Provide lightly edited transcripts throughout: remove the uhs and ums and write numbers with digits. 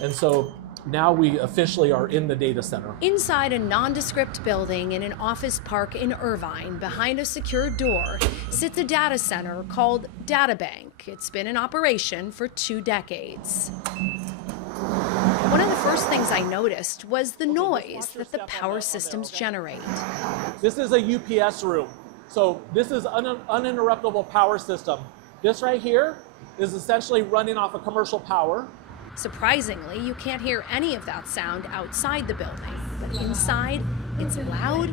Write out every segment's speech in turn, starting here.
And so now we officially are in the data center. Inside a nondescript building in an office park in Irvine, behind a secured door, sits a data center called DataBank. It's been in operation for 2 decades. One of the first things I noticed was the noise that the power systems generate. This is a UPS room. So this is uninterruptible power system. This right here is essentially running off of commercial power. Surprisingly, you can't hear any of that sound outside the building, but inside, it's loud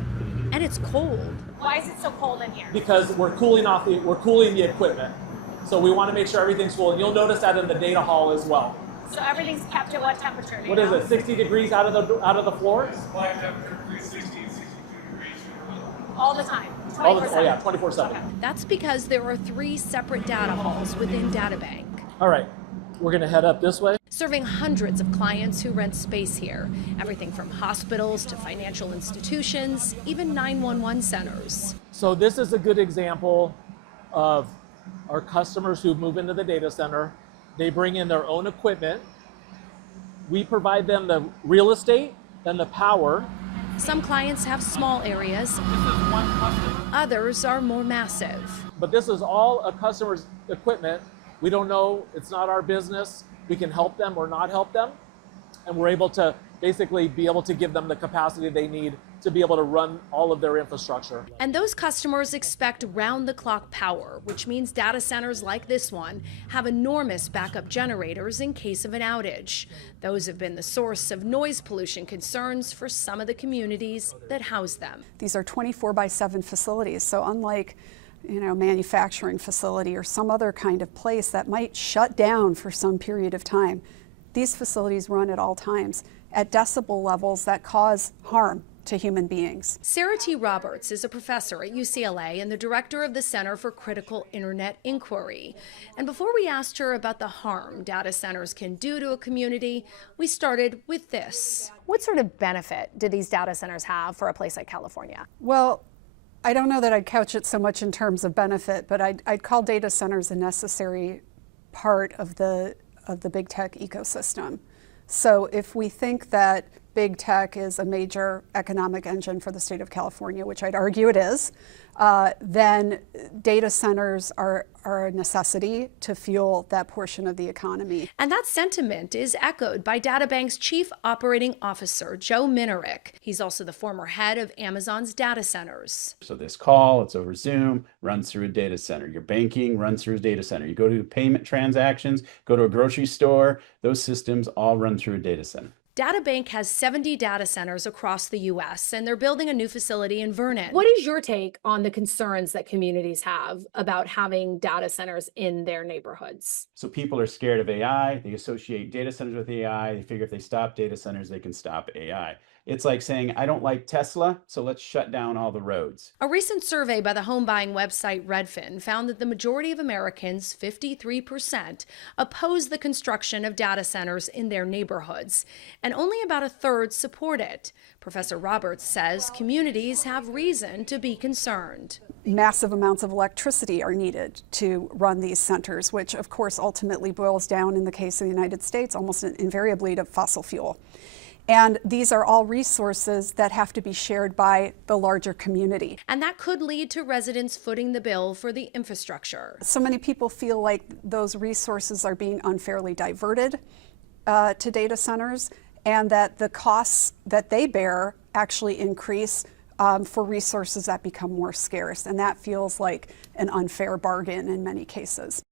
and it's cold. Why is it so cold in here? Because we're cooling the equipment. So we want to make sure everything's cool. And you'll notice that in the data hall as well. So everything's kept at what temperature? What is it, 60 degrees out of the floor? Supply temperature between 60 and 62 degrees. All the time? 24/7? Oh yeah, 24/7. Okay. That's because there are 3 separate data halls within DataBank, All right, we're gonna head up this way. serving hundreds of clients who rent space here. Everything from hospitals to financial institutions, even 911 centers. So this is a good example of our customers who move into the data center. They bring in their own equipment. We provide them the real estate and the power. Some clients have small areas, others are more massive. But this is all a customer's equipment. We don't know, it's not our business. We can help them or not help them. And we're able to basically be able to give them the capacity they need to be able to run all of their infrastructure. And those customers expect round-the-clock power, which means data centers like this one have enormous backup generators in case of an outage. Those have been the source of noise pollution concerns for some of the communities that house them. These are 24/7 facilities, so unlike manufacturing facility or some other kind of place that might shut down for some period of time, these facilities run at all times at decibel levels that cause harm to human beings. Sarah T. Roberts is a professor at UCLA and the director of the Center for Critical Internet Inquiry. And before we asked her about the harm data centers can do to a community, we started with this. What sort of benefit do these data centers have for a place like California? Well, I don't know that I'd couch it so much in terms of benefit, but I'd call data centers a necessary part of the big tech ecosystem. So if we think that big tech is a major economic engine for the state of California, which I'd argue it is, then data centers are a necessity to fuel that portion of the economy. And that sentiment is echoed by DataBank's Chief Operating Officer, Joe Minerick. He's also the former head of Amazon's data centers. So this call, it's over Zoom, runs through a data center. Your banking runs through a data center. You go to payment transactions, go to a grocery store, those systems all run through a data center. DataBank has 70 data centers across the U.S., and they're building a new facility in Vernon. What is your take on the concerns that communities have about having data centers in their neighborhoods? So people are scared of AI. They associate data centers with AI. They figure if they stop data centers, they can stop AI. It's like saying, I don't like Tesla, so let's shut down all the roads. A recent survey by the home buying website Redfin found that the majority of Americans, 53%, oppose the construction of data centers in their neighborhoods, and only about a third support it. Professor Roberts says communities have reason to be concerned. Massive amounts of electricity are needed to run these centers, which of course ultimately boils down, in the case of the United States, almost invariably to fossil fuel. And these are all resources that have to be shared by the larger community. And that could lead to residents footing the bill for the infrastructure. So many people feel like those resources are being unfairly diverted to data centers, and that the costs that they bear actually increase for resources that become more scarce. And that feels like an unfair bargain in many cases.